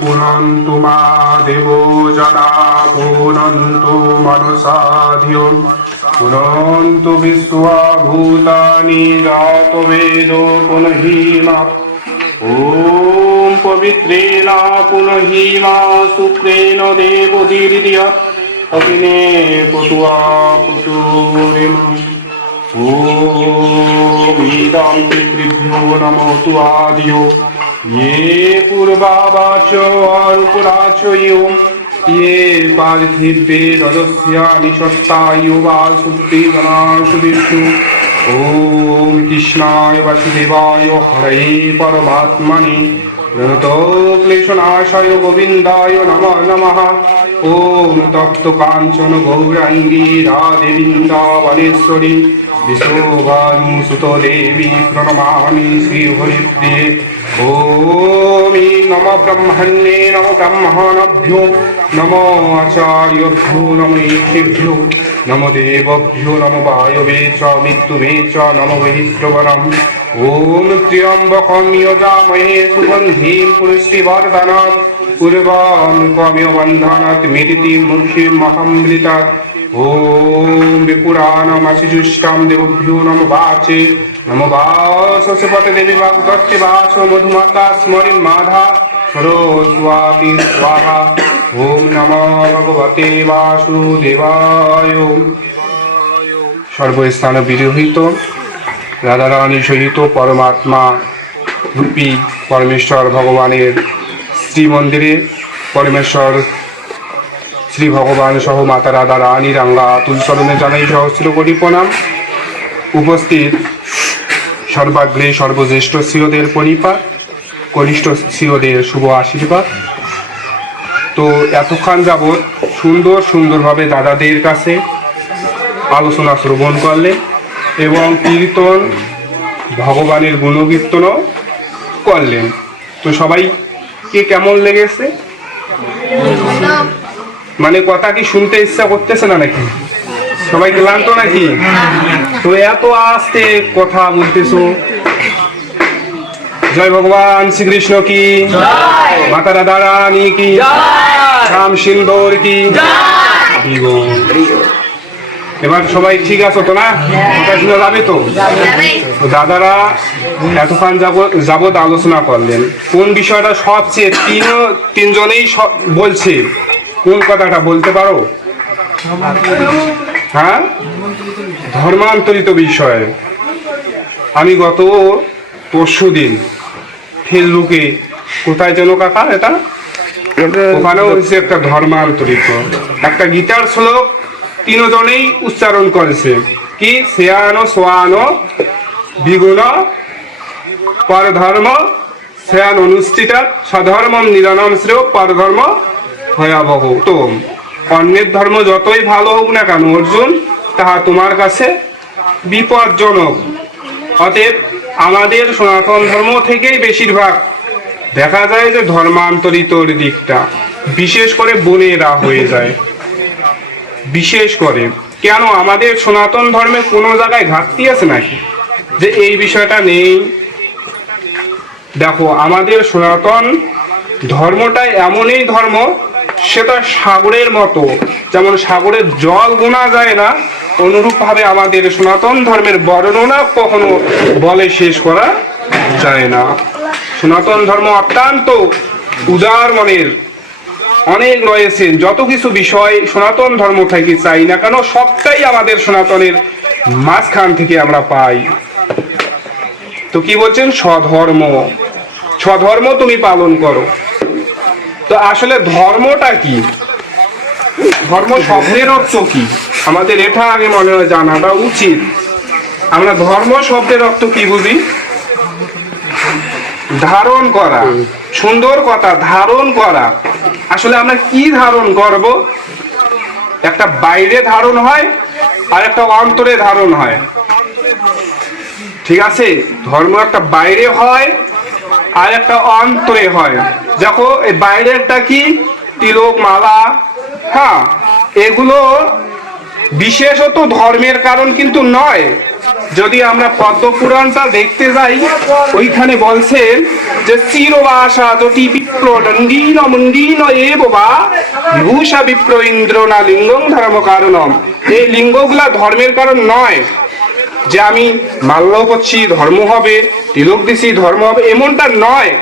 পুনন্তু মা দেবো জনা পুনন্তু মনুষাধিয়ো পুনন্তু বিশ্বভূতানি জাত বেদো পুনহিমা ওম পবিত্রেণ পুনহিমা শুক্রেণ দেবদীর্যৎ অগ্নে পটুয়া পুটুরিম ওম ইদং পিতৃভ্যো নমো তু আদিও ये पूर्वावाचो अरुपुराचयो ये पार्थिवे रजस्यानि सत्तायो वा सुप्तिगणासु विष्णु ॐ कृष्णाय वासुदेवाय हरये परमात्मने प्रणतो क्लेशनाशाय गोविन्दाय नमः नमः ॐ तप्तकाञ्चन गौराङ्गी राधे वृन्दावनेश्वरी विश्वभानुसुतो देवी प्रणमामि श्रीहरिप्रिये ॐ नमो ब्रह्मण्ये नमो ब्रह्मणभ्यो नमो आचार्यभ्यो नमो ऋषिभ्यो नमो देवभ्यो नमो वायवे च मृत्युवे च नमो वैश्रवणम् ॐ त्र्यम्बकं यजामहे सुगन्धिं पुष्टिवर्धनात् उर्वारुकमिव बन्धनात् मृत्युमृत्युमहमृतात् ॐ विपुराणमशिजुष्टं देवभ्यो नमो वाचे नमो वासस्पति देवी वाग्दत्ते वासो मधुमाता स्मरिन् माधा सरस्वती स्वाहा ॐ नमो भगवते वासुदेवाय সর্বস্থানে বিরহিত রাধারানী সহিত পরমাত্মা রূপী পরমেশ্বর ভগবানের শ্রীমন্দিরে পরমেশ্বর শ্রী ভগবান সহ মাতা রাধা রানী রাঙ্গা তুলচরণে জানাই সহস্র কোটি প্রণাম। উপস্থিত সর্বাগ্রে সর্বজ্যেষ্ঠ শ্রীয়দের পরিপাক, কনিষ্ঠ শ্রীয়দের শুভ আশীর্বাদ। তো এতক্ষণ যাবৎ সুন্দরভাবে দাদাদের কাছে আলোচনা শ্রবণ করলে এবং কীর্তন ভগবানের গুণকীর্তনও করলেন। তো সবাইকে কেমন লেগেছে? মানে কথা কি শুনতে ইচ্ছা করতেছে না নাকি? সবাই ক্লান্ত নাকি? তো এত আস্তে কথা বলতেছো। জয় ভগবান শ্রীকৃষ্ণ কি, মাতা রাধা রানী কি, শ্যাম সিন্দুর কি। এবার সবাই ঠিক আছো তো না? কথা শোনা যাবে তো? দাদারা এতক্ষণ যাবৎ আলোচনা করলেন। কোন বিষয়টা সবচেয়ে তিনজনেই বলছে, কোন কথাটা বলতে পারো? হ্যাঁ, ধর্মান্তরিত বিষয়। আমি গত পরশুদিন ফেসবুকে, কোথায় যেন কাকা এটা, ওখানেও হচ্ছে একটা ধর্মান্তরিত একটা গীতার শ্লোক তিনজনেই উচ্চারণ করেছে কি, শ্রেয়ানো সোয়ানো বিগুণ পরধর্ম শ্রেয়ান অনুষ্ঠিতা স্বধর্মম নিরনম শ্রেয় পরধর্ম ভয়াবহ। তো অন্যের ধর্ম যতই ভালো হোক না কেন অর্জুন, তাহা তোমার কাছে বিপজ্জনক। অতএব আমাদের সনাতন ধর্ম থেকেই বেশিরভাগ দেখা যায় যে ধর্মান্তরিতর দিকটা বিশেষ করে বোনেরা হয়ে যায়। বিশেষ করে কেন আমাদের সনাতন ধর্মে কোনো জায়গায় ঘাটতি আছে নাকি যে এই বিষয়টা নেই? দেখো, আমাদের সনাতন ধর্মটাই এমনই ধর্ম, সেটা সাগরের মতো, যেমন সাগরের জল গোনা যায় না, অনুরূপভাবে আমাদের সনাতন ধর্মের বর্ণনা কখনো বলে শেষ করা যায় না। সনাতন ধর্ম অত্যন্ত উদার মনের, অনেক রয়েছে। যত কিছু বিষয় সনাতন ধর্ম থেকে চাই না কেন, সবটাই আমাদের সনাতনের মাঝখান থেকে আমরা পাই। তো কি বলছেন? স্বধর্ম তুমি পালন করো। তো আসলে ধর্মটা কি? ধর্ম শব্দের অর্থ কি আমাদের এটা আগে মনে হয় জানাটা উচিত। আমরা ধর্ম শব্দের অর্থ কি বুঝি? ধারণ করা। সুন্দর কথা, ধারণ করা। আসলে আমরা কি ধারণ করব? একটা বাইরে ধারণ হয় আর একটা অন্তরে ধারণ হয়, ঠিক আছে? ধর্ম একটা বাইরে হয় আর একটা অন্তরে হয়। দেখো এই বাইরেরটা কি তিলক মালা, হ্যাঁ, এগুলো বিশেষত ধর্মের কারণ কিন্তু নয়। যদি আমরা পদ্মপুরাণটা দেখতে যাই, ওইখানে বলছেন যে চিরবাসা জটি বিপ্র দণ্ডীন মুণ্ডীন এব বা বিভূষা বিপ্র ইন্দ্র না লিঙ্গং ধর্ম কারণম। এই লিঙ্গগুলা ধর্মের কারণ নয়, যে আমি মাল্য করছি ধর্ম হবে, তিলক দিছি ধর্ম হবে, এমনটা নয়।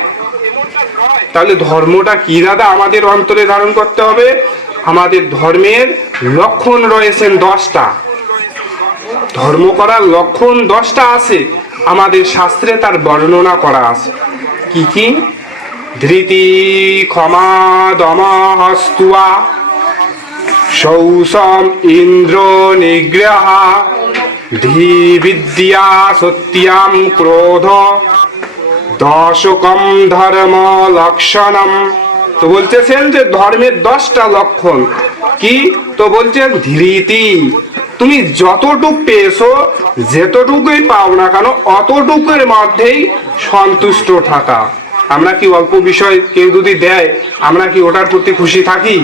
তাহলে ধর্মটা কি দাদা আমাদের অন্তরে ধারণ করতে হবে? আমাদের ধর্মের লক্ষণ রয়েছেন 10টা। ধর্ম করার লক্ষণ 10টা আছে, আমাদের শাস্ত্রে তার বর্ণনা করা আছে। কি কি? ধৃতি, ক্ষমা, দমা, হস্তুয়া, শৌচম, ইন্দ্র নিগ্রহ, ধী বিদ্যা, সত্যাম, ক্রোধ, দশকম ধর্ম লক্ষণম। তো বলতেছেন যে ধর্মের 10টা লক্ষণ কি? তো বলছেন ধৃতি, তুমি যতটুক পেয়েছো, যেতটুকুই পাও না কেন, অতটুকুর মধ্যেই সন্তুষ্ট থাকা। আমরা কি অল্প বিষয় কেউ যদি দেয়, আমরা কি ওটার প্রতি খুশি থাকি?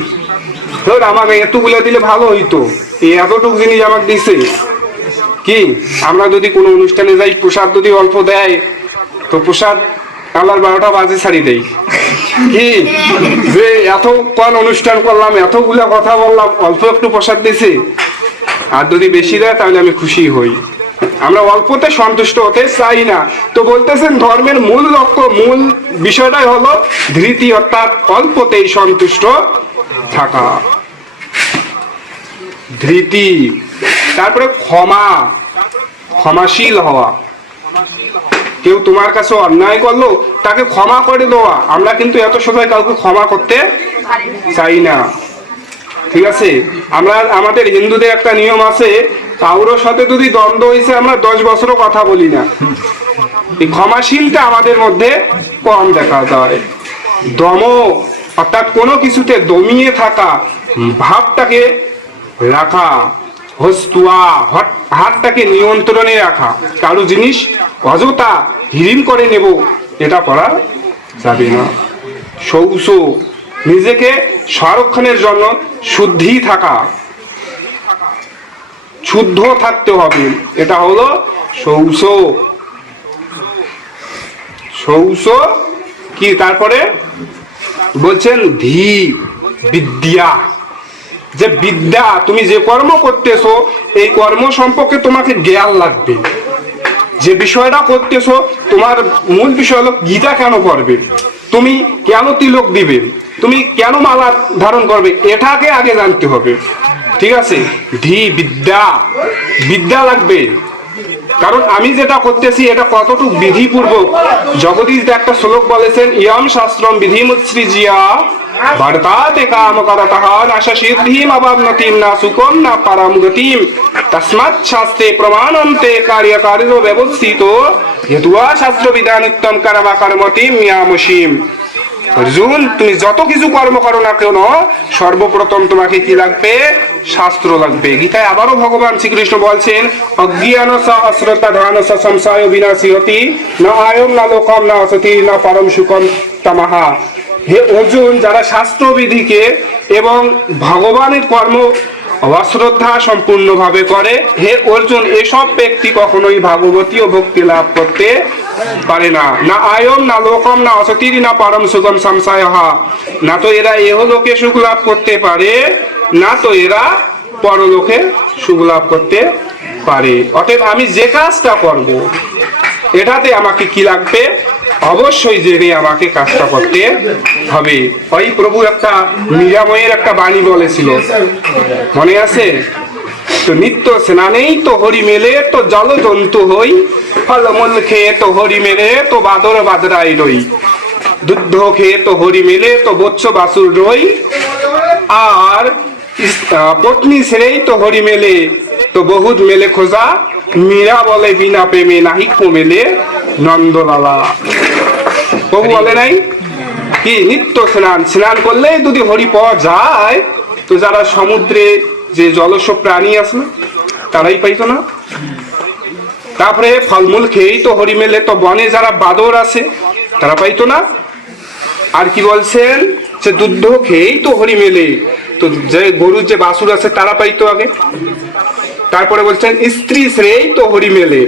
ধর আমাকে এতগুলো দিলে ভালো হইতো, এই এতটুকু জিনিস আমাকে দিছে কি? আমরা যদি কোনো অনুষ্ঠানে যাই, প্রসাদ যদি অল্প দেয়, তো প্রসাদ আল্লাহর 12টা বাজে ছাড়ি দেই কি? যে এত কোন অনুষ্ঠান করলাম, এতগুলা কথা বললাম, অল্প একটু প্রসাদ দিছে। আর যদি বেশি দেয় তাহলে আমি খুশি হই। আমরা অল্পতে সন্তুষ্ট হতে চাই না। তো বলতেছেন ধর্মের মূল লক্ষ্য, মূল বিষয়টাই হলো ধৃতি, অর্থাৎ অল্পতেই সন্তুষ্ট থাকা, ধৃতি। তারপরে ক্ষমা, ক্ষমাশীল হওয়া। কেউ তোমার কাছে অন্যায় করলো, তাকে ক্ষমা করে দেওয়া। আমরা কিন্তু এত সোজা কাউকে ক্ষমা করতে চাই না, ঠিক আছে? আমরা আমাদের হিন্দুদের একটা নিয়ম আছে, কারোর সাথে যদি দ্বন্দ্ব হয়েছে আমরা 10 বছরও কথা বলি না। এই ক্ষমাশীলটা আমাদের মধ্যে কম দেখা যায়। দম, অর্থাৎ কোনো কিছুতে দমিয়ে থাকা, ভাবটাকে রাখা। হস্তুয়া, হাতটাকে নিয়ন্ত্রণে রাখা, কারো জিনিস অযথা হিরিম করে নেব, এটা করা যাবে না। শৌচ, নিজেকে সংরক্ষণের জন্য শুদ্ধি থাকা, শুদ্ধ থাকতে হবে, এটা হলো শৌচ। শৌচ কি? তারপরে বলছেন ধী বিদ্যা, যে বিদ্যা, তুমি যে কর্ম করতেছো এই কর্ম সম্পর্কে তোমাকে জ্ঞান লাগবে। যে বিষয়টা করতেছো, তোমার মূল বিষয় হলো গীতা কেন পড়বে, তুমি কেন তিলক দিবে, তুমি কেন মালা ধারণ করবে, এটাকে আগে জানতে হবে, ঠিক আছে? ধী বিদ্যা, বিদ্যা লাগবে। কারণ আমি যেটা করতেছি এটা কতটুকু বিধিপূর্বক। জগদীশ একটা শ্লোক বলেছেন, ইয়ম শাস্ত্রম বিধিমুৎসৃজ্য বর্তাতে কাম করতঃ না সিদ্ধিম অবাপ্নোতিম না সুখম না পরম গতিম তস্মাৎ শাস্ত্রে প্রমাণন্তে কার্যকারিণো ব্যবস্থিতো হেতুয়া শাস্ত্র বিধানোত্তম কর্ম কর্মতিম মিয়ামসীম। অর্জুন, তুমি যত কিছু কর্ম করো না কেন, সর্বপ্রথম তোমাকে কি লাগবে? শাস্ত্র লাগবে। গীতায় আবারও ভগবান শ্রীকৃষ্ণ বলছেন, অজ্ঞান অশ্রদ্ধা ধান সংশয় বিনাশী হতি না আয়ম না লোকম না অসতি না পরম সুখম তামাহা। হে অর্জুন, যারা শাস্ত্রবিধিকে এবং ভগবানের কর্ম অশ্রদ্ধা সম্পূর্ণভাবে করে, হে অর্জুন, এসব ব্যক্তি কখনোই ভাগবতীয় ভক্তি লাভ করতে পারে না। না আয়ম না লোকম না অসতির না পরম সুখম সংশয়, না তো এরা এহলোকে সুখ লাভ করতে পারে, না তো এরা পরলোকে সুখ লাভ করতে পারে। অতএব আমি যে কাজটা করব, এটাতে আমাকে কি লাগবে? অবশ্যই জেনে আমাকে কাজটা করতে হবে। ওই প্রভু একটা নিরাময়ের একটা বাণী বলেছিল, মনে আছে? তো নিত্য স্নানেই তো হরি মেলে, তো জল জন্তু হই, ফলমূল খেয়ে তো হরি মেলে, তো বাদর বাদরাই রই, দুধ খেয়ে তো হরি মেলে, তো বৎস বাসুর রই, আর পত্নী ছেড়েই তো হরি মেলে, তো বহুত মেলে খোঁজা, মীরা বলে বিনা প্রেমে নাহিক মেলে নন্দলালা। প্রভু বলে নাই কি? নিত্য স্নান, স্নান করলেই যদি হরি পাওয়া যায়, তো যারা সমুদ্রে যে জলস্ব প্রাণী আছে না, তারাই পাইতো না। তারপরে ফলমূল খেয়েই তো হরি মেলে, তো বনে যারা বাদর আছে, তারা পাইতো না। আর কি বলছেন, সে দুধ খেয়েই তো হরি মেলে, তো যে গরুর যে বাছুর আছে তারা পাইতো আগে। তারপরে বলছেন স্ত্রী শ্রেই তো হরি মেলে,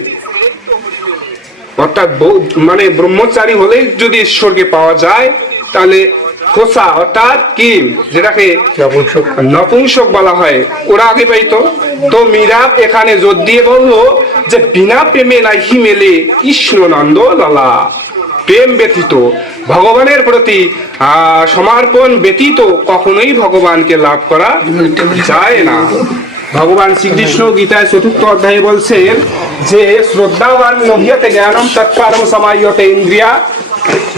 অর্থাৎ মানে ব্রহ্মচারী হলেই যদি ঈশ্বরকে পাওয়া যায়, তাহলে খোসা অর্থাৎ কি যেটাকে নপুংসক বলা হয় ওরা আগে পাইতো। তো মীরা এখানে জোর দিয়ে বললো যে বিনা প্রেমে নাহি মেলে কৃষ্ণ নন্দ লালা, প্রেম ব্যতীত ভগবানের প্রতি সমর্পণ ব্যতীত কখনোই ভগবানকে লাভ করা যায় না। ভগবান শ্রীকৃষ্ণ গীতায় 4th অধ্যায়ে বলছেন যে শ্রদ্ধাবান নহিয়তে জ্ঞানম তৎপরম সমায়তে ইন্দ্রিয়া,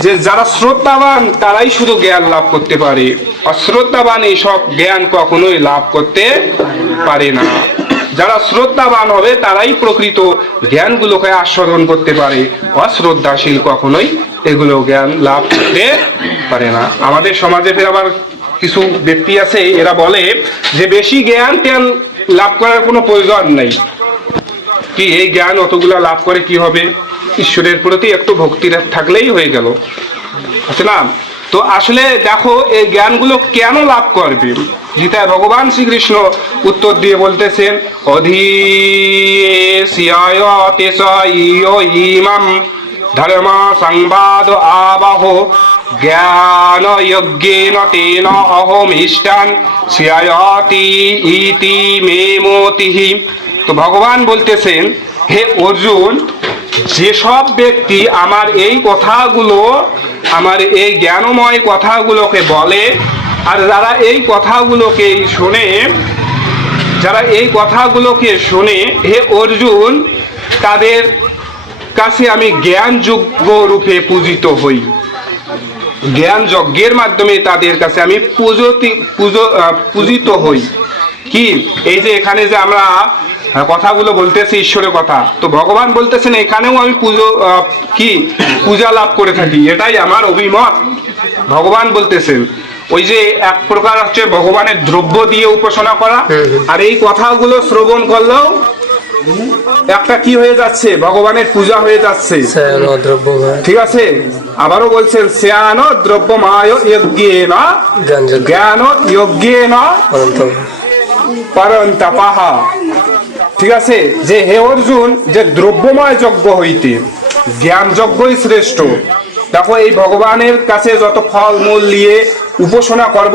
যে যারা শ্রদ্ধাবান তারাই শুধু জ্ঞান লাভ করতে পারে, অশ্রদ্ধাবান এইসব জ্ঞান কখনোই লাভ করতে পারে না। যারা শ্রদ্ধাবান হবে তারাই প্রকৃত জ্ঞানগুলোকে আস্বাদন করতে পারে, অশ্রদ্ধাশীল কখনোই এগুলো জ্ঞান লাভ করতে পারে না। আমাদের সমাজে ফের আবার কিছু ব্যক্তি আছে, এরা বলে যে বেশি জ্ঞান জ্ঞান লাভ করার কোনো প্রয়োজন নেই, কি এই জ্ঞান অতগুলা লাভ করে কি হবে, ঈশ্বরের প্রতি একটু ভক্তি থাকলেই হয়ে গেল, আছে না। তো আসলে দেখো এই জ্ঞানগুলো কেন লাভ করবে, গীতায় ভগবান শ্রীকৃষ্ণ উত্তর দিয়ে বলতেছেন অধীশায়তেষাইয়ম ধর্ম সংবাদ আবাহ জ্ঞান যজ্ঞেন তেন অহমিষ্টান শ্রেয়তি ইতি মে মতিঃ। তো ভগবান বলতেছেন হে অর্জুন, যেসব ব্যক্তি আমার এই কথাগুলো, আমার এই জ্ঞানময় কথাগুলোকে বলে, আর যারা এই কথাগুলোকে শোনে, যারা এই কথাগুলোকে শোনে হে অর্জুন, তাদের কাছে আমি জ্ঞানযোগ্য রূপে পূজিত হই, জ্ঞান যজ্ঞের মাধ্যমে তাদের কাছে আমি পূজিত হই। কি এই যে এখানে যে আমরা কথাগুলো বলতেছি ঈশ্বরের কথা, তো ভগবান বলতেছেন এখানেও আমি পূজা লাভ করে থাকি, এটাই আমার অভিমত। ভগবান বলতেছেন ওই যে এক প্রকার হচ্ছে ভগবানের দ্রব্য দিয়ে উপাসনা করা, আর এই কথাগুলো শ্রবণ করলেও একটা কি হয়ে যাচ্ছে, ভগবানের পূজা হয়ে যাচ্ছে, ঠিক আছে। আবারও বলছেন শ্যান দ্রব্যমায় যজ্ঞেন জ্ঞান যজ্ঞেন পরন্তপঃ, ঠিক আছে। যে হে অর্জুন, যে দ্রব্যময় যজ্ঞ হইতে জ্ঞান যজ্ঞই শ্রেষ্ঠ। দেখো এই ভগবানের কাছে যত ফল মূল নিয়ে উপাসনা করব,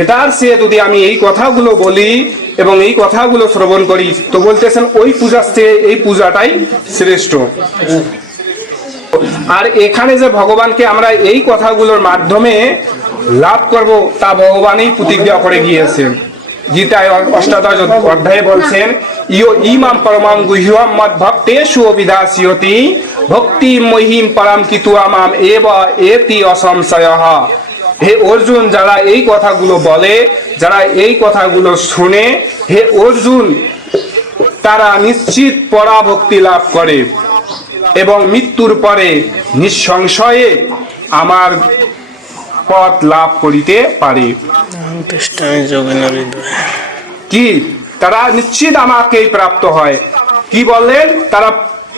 এটার চেয়ে যদি আমি এই কথাগুলো বলি এবং এই কথাগুলো শ্রবণ করি, তো বলতেছেন ওই পূজার চেয়ে এই পূজাটাই শ্রেষ্ঠ। আর এখানে যে ভগবানকে আমরা এই কথাগুলোর মাধ্যমে লাভ করব, তা ভগবানই প্রতিজ্ঞা করে গিয়েছেন। গীতায় 8th অধ্যায়ে বলছেন ইয়ো ইমাম পরমাম গুহ্যম মদ ভক্তেষু অভিধাস্যতি ভক্তি মহিম পরম কিতুয়া মাম এব এতি অসংশয়ঃ। হে অর্জুন, যারা এই কথাগুলো বলে, যারা এই কথাগুলো শুনে, হে অর্জুন, তারা নিশ্চিত পরাভক্তি লাভ করে এবং মৃত্যুর পরে নিঃসংশয়ে আমার পথ লাভ করিতে পারে। কি তারা নিশ্চিত আমাকেই প্রাপ্ত হয়। কি বললেন, তারা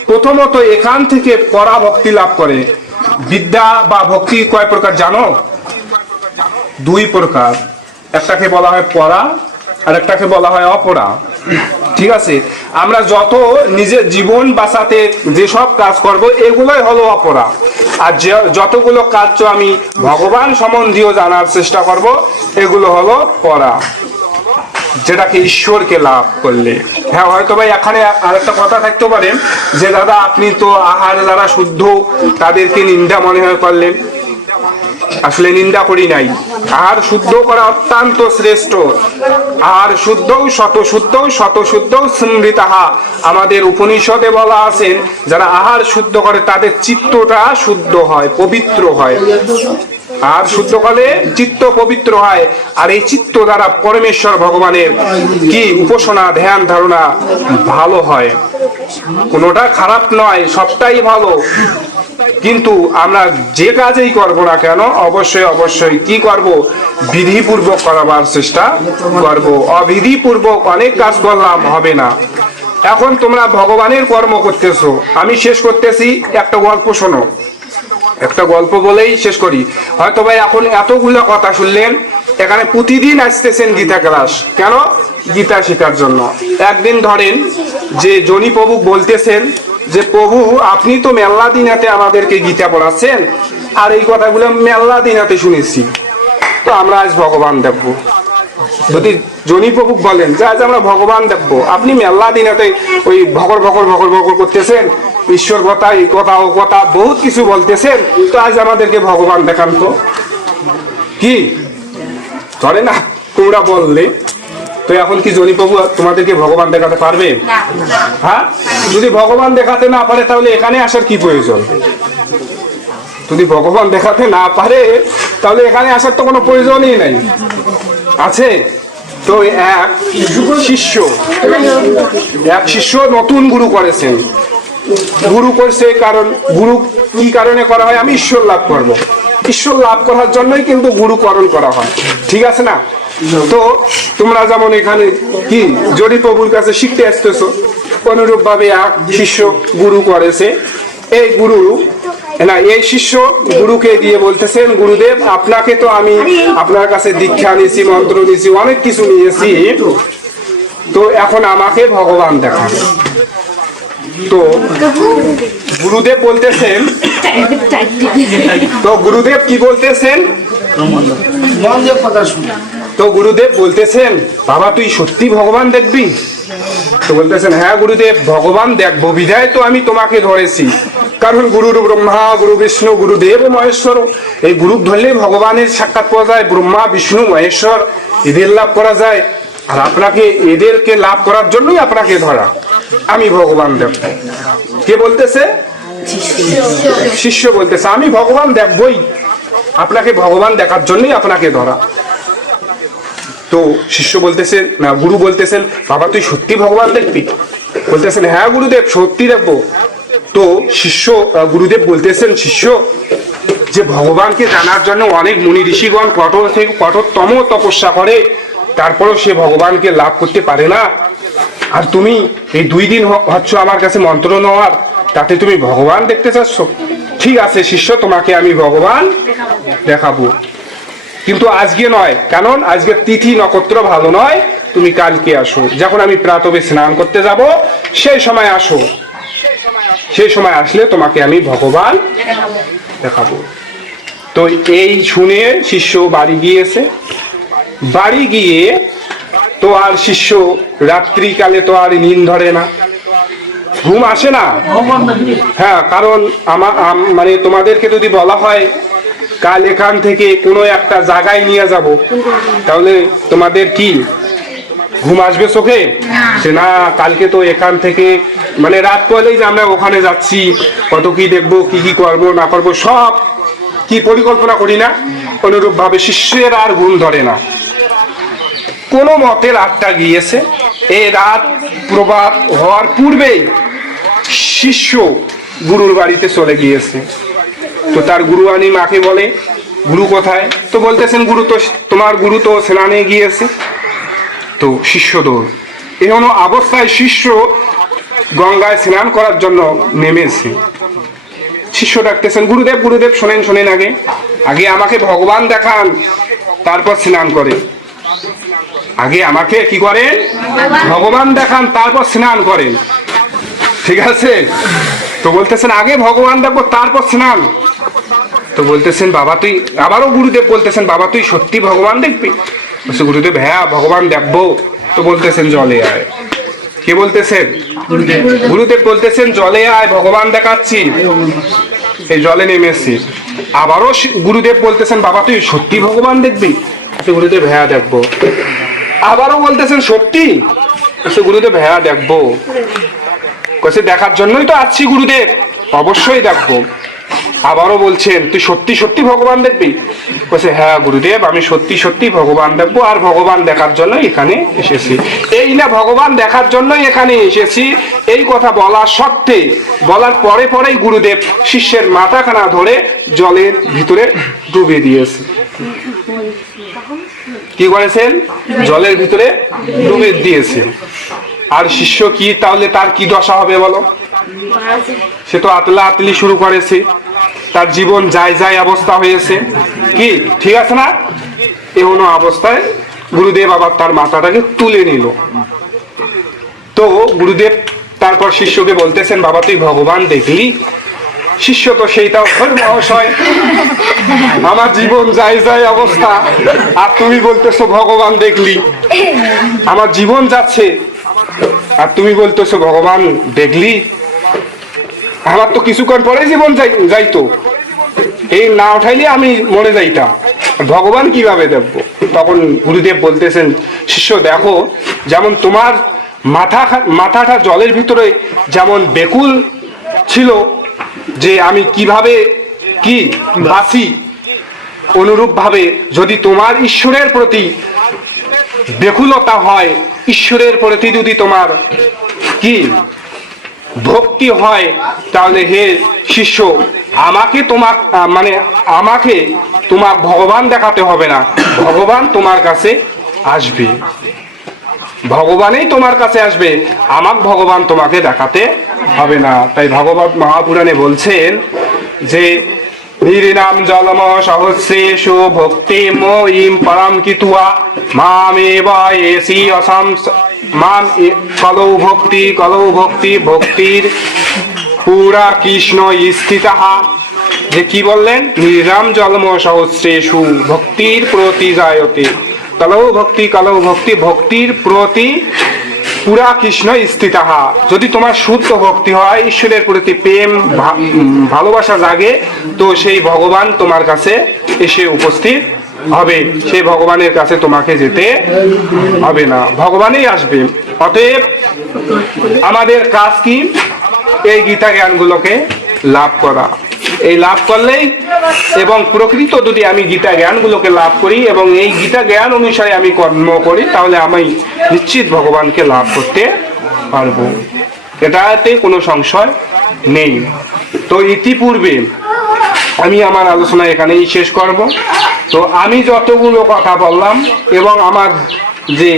প্রথমত এখান থেকে পরাভক্তি লাভ করে। বিদ্যা বা ভক্তি কয় প্রকার জানো? 2 প্রকার, একটাকে বলা হয় পরা আর একটাকে বলা হয় অপরা, ঠিক আছে। আমরা যত নিজের জীবন বাঁচাতে যেসব কাজ করব এগুলোই হলো অপরা, আর যতগুলো কাজ আমি ভগবান সম্বন্ধীয় জানার চেষ্টা করব এগুলো হলো পরা, যেটাকে ঈশ্বরকে লাভ করলে। হ্যাঁ, হয়তো ভাই এখানে আরেকটা কথা থাকতে পারে যে দাদা আপনি তো আহার যারা শুদ্ধ তাদেরকে নিন্দা মনে হয় করলেন। আসলে নিন্দা করি নাই, আহার শুদ্ধ করা অত্যন্ত শ্রেষ্ঠ। আহার শুদ্ধ শত শুদ্ধ স্মৃতাহা, আমাদের উপনিষদে বলা আছেন যারা আহার শুদ্ধ করে তাদের চিত্তটা শুদ্ধ হয়, পবিত্র হয়। আর শুদ্ধ করলে চিত্ত পবিত্র হয়, আর এই চিত্ত দ্বারা পরমেশ্বর ভগবানের কি উপাসনা ধ্যান ধারণা ভালো হয়। কোনোটা খারাপ নয়, সবটাই ভালো। কিন্তু আমরা যে কাজেই করব না কেন অবশ্যই কি করব, বিধিপূর্বক করাবার চেষ্টা করব। অবিধিপূর্বক অনেক কাজ করলাম হবে না। এখন তোমরা ভগবানের কর্ম করতেছো, আমি শেষ করতেছি, একটা গল্প শোনো। একটা গল্প বলেই শেষ করি। হয়তো ভাই এখন এতগুলো কথা শুনলেন, এখানে প্রতিদিন আসতেছেন গীতা ক্লাস, কেন? গীতা শেখার জন্য। একদিন ধরেন যে জনি প্রভু বলতেছেন যে প্রভু আপনি তো মেলা দিনাতে আমাদেরকে গীতা পড়াচ্ছেন, আর এই কথাগুলো মেলা দিনাতে শুনেছি, তো আমরা আজ ভগবান দেখবো। যদি জনি প্রভু বলেন যে আজ আমরা ভগবান দেখবো, আপনি মেলা দিনাতে ওই ভগর ভগর ভগর ভগর করতেছেন, ঈশ্বর কথা এই কথা ও কথা বহুত কিছু বলতেছেন, তো আজ আমাদেরকে ভগবান দেখান তো। কি ধরে না তোমরা বললে, তো এখন কি জনি প্রভু তোমাদেরকে ভগবান দেখাতে পারবে? হ্যাঁ, যদি ভগবান দেখাতে না পারে তাহলে এখানে আসার কি প্রয়োজন? যদি ভগবান দেখাতে না পারে তাহলে এখানে আসার তো কোনো প্রয়োজনই নাই, আছে? তো এক শিষ্য নতুন গুরু করেছেন, গুরু করছে কারণ গুরু কি কারণে করা হয়? আমি ঈশ্বর লাভ করব, ঈশ্বর লাভ করার জন্যই কিন্তু গুরুকরণ করা হয়, ঠিক আছে না? তো তোমরা যেমন এখানে কি জনি প্রভুর কাছে শিখতে আসতেছো, অনুরূপ ভাবে এক শিষ্য গুরু করেছে। এই গুরু না, এই শিষ্য গুরুকে দিয়ে বলতেছেন গুরুদেব আপনাকে তো আমি আপনার কাছে দীক্ষা নিয়েছি, মন্ত্র নিয়েছি, অনেক কিছু নিয়েছি, তো এখন আমাকে ভগবান দেখান। তো গুরুদেব বলতেছেন, তো গুরুদেব কি বলতেছেন? তো গুরুদেব বলতেছেন বাবা তুই সত্যি ভগবান দেখবি? তো বলতেছেন হ্যাঁ গুরুদেব, ভগবান দেখবো বিধায় তো আমি তোমাকে ধরেছি, কারণ গুরু ব্রহ্মা গুরু বিষ্ণু গুরুদেব মহেশ্বর, এই গুরু ধরলে ভগবানের সাক্ষাৎ পাওয়া যায়, ব্রহ্মা বিষ্ণু মহেশ্বর এদের লাভ করা যায়, আর আপনাকে এদেরকে লাভ করার জন্যই আপনাকে ধরা, আমি ভগবান দেখব। কে বলতেছে? শিষ্য বলতেছে আমি ভগবান দেখবই, আপনাকে ভগবান দেখার জন্যই আপনাকে ধরা। তো শিষ্য বলতেছে না, গুরু বলতেছেন বাবা তুই সত্যি ভগবান দেখবি? বলতেছেন হ্যাঁ গুরুদেব সত্যি দেখবো। তো শিষ্য গুরুদেব বলতেছেন শিষ্য যে ভগবানকে জানার জন্য অনেক মুনি ঋষিগণ কঠোর থেকে কঠোরতম তপস্যা করে, তারপরেও সে ভগবানকে লাভ করতে পারে না, আর তুমি এই 2 দিন হচ্ছ আমার কাছে মন্ত্র নেওয়ার, তাতে তুমি ভগবান দেখতে চাচ্ছ? ঠিক আছে শিষ্য, তোমাকে আমি ভগবান দেখাবো, কিন্তু আজকে নয়, কারণ আজকে তিথি নক্ষত্র ভালো নয়, তুমি কালকে আসো, যখন আমি প্রাতঃবে স্নান করতে যাব সেই সময় আসো, সেই সময় আসলে তোমাকে আমি ভগবান দেখাবো। তো এই শুনে শিষ্য বাড়ি গিয়েছে। বাড়ি গিয়ে তো আর শিষ্য রাত্রিকালে তো আর নিন ধরে না, ঘুম আসে না। হ্যাঁ, কারণ মানে তোমাদেরকে যদি বলা হয় কাল এখান থেকে কোনো একটা জায়গায় নিয়ে যাব, তাহলে তোমাদের কি ঘুম আসবে চোখে? সে না, কালকে তো এখান থেকে মানে রাত পড়লেই যে আমরা ওখানে যাচ্ছি, কত কি দেখবো, কি কি করবো না করবো সব কি পরিকল্পনা করি না, অনুরূপ ভাবে শিষ্যের আর ঘুম ধরে না। কোন মতে রাতটা গিয়েছে, এই রাত প্রভাত হওয়ার পূর্বেই শিষ্য গুরুর বাড়িতে চলে গিয়েছে। তো তার গুরু আনি মাকে বলে গুরু কোথায়? তো বলতেছেন গুরু তো তোমার গুরু তো স্নানে গিয়েছে। তো শিষ্য দৌড়, এমন অবস্থায় শিষ্য গঙ্গায় স্নান করার জন্য নেমেছে। শিষ্য ডাকতেছেন গুরুদেব গুরুদেব শোনেন শোনেন, আগে আগে আমাকে ভগবান দেখান, তারপর স্নান করে। আগে আমাকে কি করেন? ভগবান দেখান, তারপর স্নান করেন, ঠিক আছে? তো বলতেছেন আগে ভগবান দেখবো তারপর স্নান। তো বলতেছেন বাবা তুই, আবারও গুরুদেব বলতেছেন বাবা তুই সত্যি ভগবান দেখবি? বলছে গুরুদেব হ্যাঁ ভগবান দেখবো। তো বলতেছেন জলে আয়। কে বলতেছেন? গুরুদেব বলতেছেন জলে আয়, ভগবান দেখাচ্ছি। এই জলে নেমেছি। আবারও গুরুদেব বলতেছেন বাবা তুই সত্যি ভগবান দেখবি? গুরুদেব হ্যাঁ দেখবো। আবারও বলতেছেন সত্যি? গুরুদেব হ্যাঁ দেখবো। কইছে দেখার জন্যই তো আসছি গুরুদেব, অবশ্যই দেখবো। আবারও বলছেন তুই সত্যি সত্যি ভগবান দেখবি? বলছে হ্যাঁ গুরুদেব আমি সত্যি সত্যি ভগবান দেখবো, আর ভগবান দেখার জন্য এখানে এসেছি। এই না ভগবান দেখার জন্যই এখানে এসেছি, এই কথা বলার সত্ত্বে বলার পরে পরেই গুরুদেব শিষ্যের মাথাখানা ধরে জলের ভিতরে ডুবে দিয়েছে। কি করেছেন? জলের ভিতরে ডুবে দিয়েছে। আর শিষ্য কি তাহলে তার কি দশা হবে বলো? সে তো আতলা আতলি শুরু করেছে, তার জীবন যায় যায় অবস্থা হয়েছে, কি ঠিক আছে না? এমন অবস্থায় গুরুদেব আবার তার মাথাটাকে তুলে নিল। তো গুরুদেব তারপর শিষ্যকে বলতেছেন, বাবা তুই ভগবান দেখলি? শিষ্য তো সেইটাও মহাশয়, আমার জীবন যায় যায় অবস্থা, আর তুমি বলতেছো ভগবান দেখলি? আমার জীবন যাচ্ছে আর তুমি বলতেছো ভগবান দেখলি? আমার তো কিছুক্ষণ পরে জীবন যাইতো, এই না উঠাইলে আমি মরে যাইতাম, ভগবান কিভাবে দেখবো? তখন গুরুদেব বলতেছেন, শিষ্য দেখো, যেমন তোমার মাথাটা জলের ভিতরে যেমন বেকুল ছিল যে আমি কিভাবে কি বাঁচি, অনুরূপ ভাবে যদি তোমার ঈশ্বরের প্রতি বেকুলতা হয়, ঈশ্বরের প্রতি যদি তোমার কি ভক্তি হয়, তাহলে হে শিষ্য আমাকে তোমার ভগবান দেখাতে হবে না, ভগবান তোমার কাছে আসবে, ভগবানই তোমার কাছে আসবে, আমাকে ভগবান তোমাকে দেখাতে হবে না। তাই ভগবত মহাপুরাণে বলছেন যে নিরিনাম জলম সহস্রেষু ভক্তি ময়িম পরম কিতুয়া মামেবা এসি অসাম মাম কলৌ ভক্তি ভক্তির পুরা কৃষ্ণ স্থিতাহা। যে কি বললেন? নিরাম জলম সহস্রেষু ভক্তির প্রতি জায়তে কলৌ ভক্তি ভক্তির প্রতি পুরা কৃষ্ণ স্থিতাহা। যদি তোমার শুদ্ধ ভক্তি হয়, ঈশ্বরের প্রতি প্রেম ভালোবাসা জাগে, তো সেই ভগবান তোমার কাছে এসে উপস্থিত হবে, সেই ভগবানের কাছে তোমাকে যেতে হবে না, ভগবানই আসবে। অতএব আমাদের কাজ কি? এই গীতা জ্ঞানগুলোকে লাভ করা। এই লাভ করলেই, এবং প্রকৃত যদি আমি গীতা জ্ঞানগুলোকে লাভ করি এবং এই গীতা জ্ঞান অনুসারে আমি কর্ম করি, তাহলে আমি নিশ্চিত ভগবানকে লাভ করতে পারবো, এটাতে কোনো সংশয় নেই। তো ইতিপূর্বে আমি আমার আলোচনা এখানেই শেষ করব। তো আমি যতগুলো কথা বললাম এবং আমার যে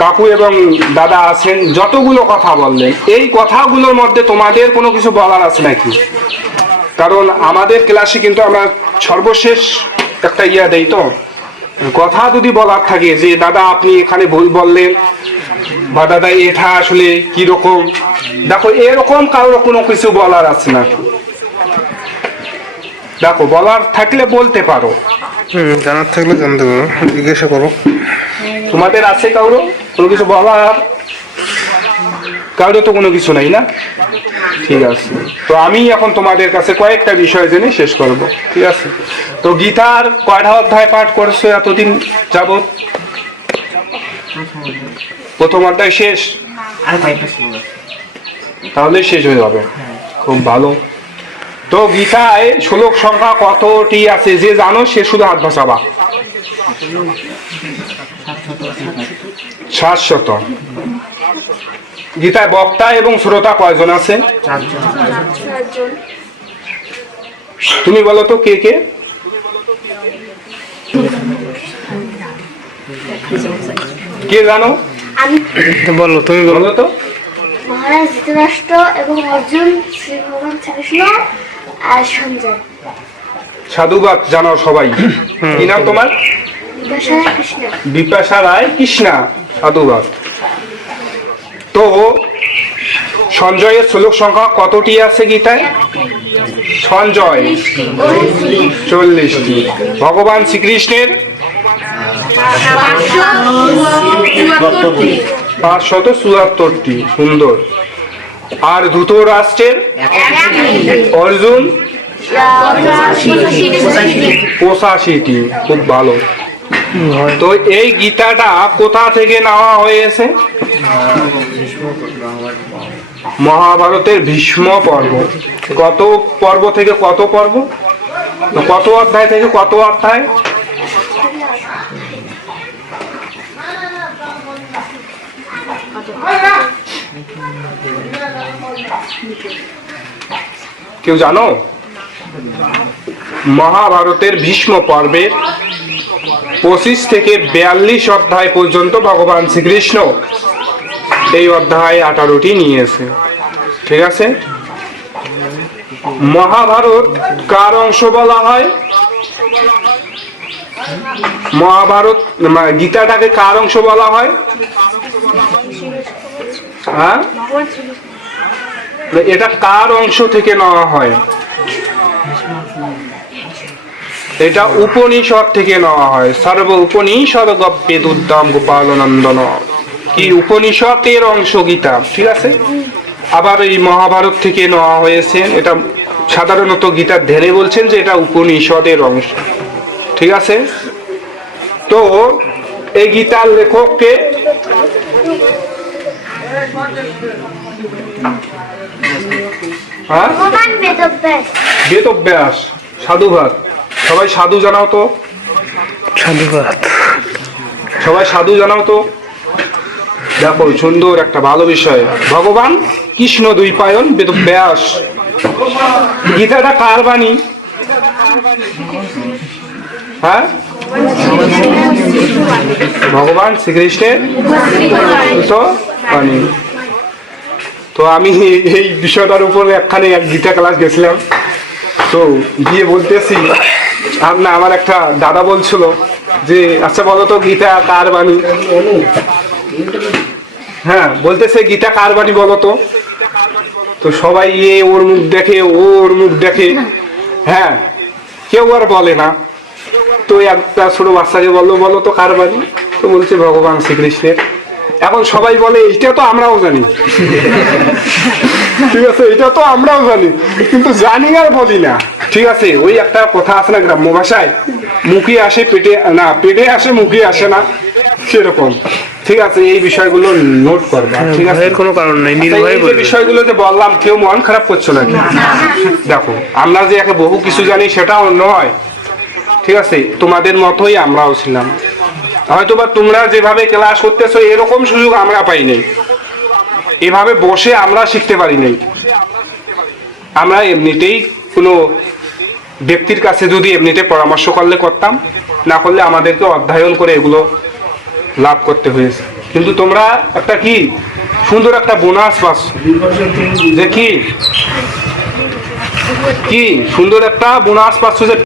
কাকু এবং দাদা আছেন যতগুলো কথা বললেন, এই কথাগুলোর মধ্যে তোমাদের কোনো কিছু বলার আছে নাকি? কারণ আমাদের ক্লাসে কিন্তু আমরা সর্বশেষ একটা দেই, তো কথা যদি বলার থাকে যে দাদা আপনি এখানে ভুল বললেন, বা দাদা এটা আসলে কি রকম, দেখো এরকম কারোর কোনো কিছু বলার আছে নাকি? দেখো বলার থাকলে বলতে পারো, জানার থাকলে জানতে পারো, জিজ্ঞাসা করো। তোমাদের আছে কারো কোনো কিছু বলার? কারো তো কোনো কিছু নাই না? ঠিক আছে, তো আমি এখন তোমাদের কাছে কয়েকটা বিষয় জেনে শেষ করব, ঠিক আছে? তো গীতার কয়টা অধ্যায় পাঠ করছো এতদিন যাবত? প্রথম অধ্যায় শেষ, তাহলে শেষ হয়ে যাবে, খুব ভালো। তো গীতায় শ্লোক সংখ্যা কতটি আছে যে জানো সে শুধু হাত ভাসাবা। 700। গীতায় বক্তা এবং শ্রোতা কয়জন আছে? 4 জন। তুমি বলো তো কে কে? কে জানো? আমি বলো, তুমি বলো। বলো তো। মহারাজ ধৃতরাষ্ট্র এবং অর্জুন, শ্রী ভগবান শ্রীকৃষ্ণ আর সঞ্জয়। সাধুবাদ জানাও সবাই। কি নাম তোমার? বিপাশা রায় কৃষ্ণ। বিপাশা রায় কৃষ্ণা, সাধুবাদ। তো সঞ্জয়ের শ্লোক সংখ্যা কতটি আছে গীতায়? সঞ্জয় 40টি। ভগবান শ্রীকৃষ্ণের 574টি। সুন্দর। আর ধৃতরাষ্ট্রের? অর্জুন 85টি। খুব ভালো। তো এই গীতাটা কোথা থেকে নেওয়া হয়েছে? মহাভারতের ভীষ্ম পর্ব। কত পর্ব থেকে কত পর্ব, কত অধ্যায় থেকে কত অধ্যায়? কেউ জানো? মহাভারতের ভীষ্ম পর্বের 25 থেকে 42 অধ্যায় পর্যন্ত ভগবান শ্রীকৃষ্ণ এই অধ্যায় 18টি নিয়েছে, ঠিক আছে? মহাভারত কার অংশ বলা হয়? মহাভারত গীতাটাকে কার অংশ বলা হয়? হ্যাঁ, এটা কার অংশ থেকে নেওয়া হয়? এটা উপনিষদ থেকে নেওয়া হয়। সর্ব উপনিষদ গপ্পেদুদ্দাম গোপালনন্দন, কি উপনিষদের অংশ গীতা, ঠিক আছে। আবার এই মহাভারত থেকে নেওয়া হয়েছে। এটা সাধারণত গীতার ধ্যানে বলছেন যে এটা উপনিষদের অংশ, ঠিক আছে। তো এই গীতার লেখককে? হ্যাঁ, ভগবান বেদব্যাস। বেদব্যাস। সাধুবাদ। সবাই সাধু জানাও তো, সাধুবাদ। সবাই সাধু জানাও তো। দেখো সুন্দর একটা ভালো বিষয়। ভগবান কৃষ্ণ দ্বৈপায়ন বেদব্যাস। গীতাটা কার বাণী? হ্যাঁ, ভগবান শ্রীকৃষ্ণের তো বাণী। তো আমি এই বিষয়টার উপর একখানে এক গীতা ক্লাস গেছিলাম। তো গিয়ে বলতেছি, আমার একটা দাদা বলছিল যে আচ্ছা বলো তো গীতা কার বাণী? হ্যাঁ, বলতেছে গীতা কার বাণী বলো তো। তো সবাই ওর মুখ দেখে, ওর মুখ দেখে, হ্যাঁ, কেউ আর বলে না। তো একটা ছোট বাচ্চাকে বললো বলো তো কার বাণী? তো বলছে ভগবান শ্রীকৃষ্ণের। এখন সবাই বলে এইটা তো আমরাও জানি, ঠিক আছে, এটা তো আমরাও জানি, কিন্তু জানি আর বলি না, ঠিক আছে। ওই একটা কথা আছে না গ্রাম্য ভাষায়, মুখে আসে পেটে না, পেটে আসে মুখে আসে না, সেরকম, ঠিক আছে। এই বিষয়গুলো নোট করবা, ঠিক আছে। ভয়ের কোনো কারণ নাই, নির্ভয়ে এই যে বলবে। বিষয়গুলো যে বললাম, কেউ মন খারাপ করছো নাকি? দেখো আমরা যে একে বহু কিছু জানি সেটাও নয়, ঠিক আছে। তোমাদের মতোই আমরাও ছিলাম। হয়তোবা তোমরা যেভাবে ক্লাস করতেছো এরকম সুযোগ আমরা পাই নাই, এভাবে বসে আমরা শিখতে পারি নাই। আমরা এমনিতেই কোনো ব্যক্তির কাছে যদি এমনিতে পরামর্শ করলে করতাম, না করলে আমাদেরকে অধ্যয়ন করে এগুলো লাভ করতে হয়েছে। কিন্তু তোমরা একটা কি সুন্দর একটা বোনাস পাচ্ছ, যে কি সুন্দর একটা বোনাস পাচ্ছ, যে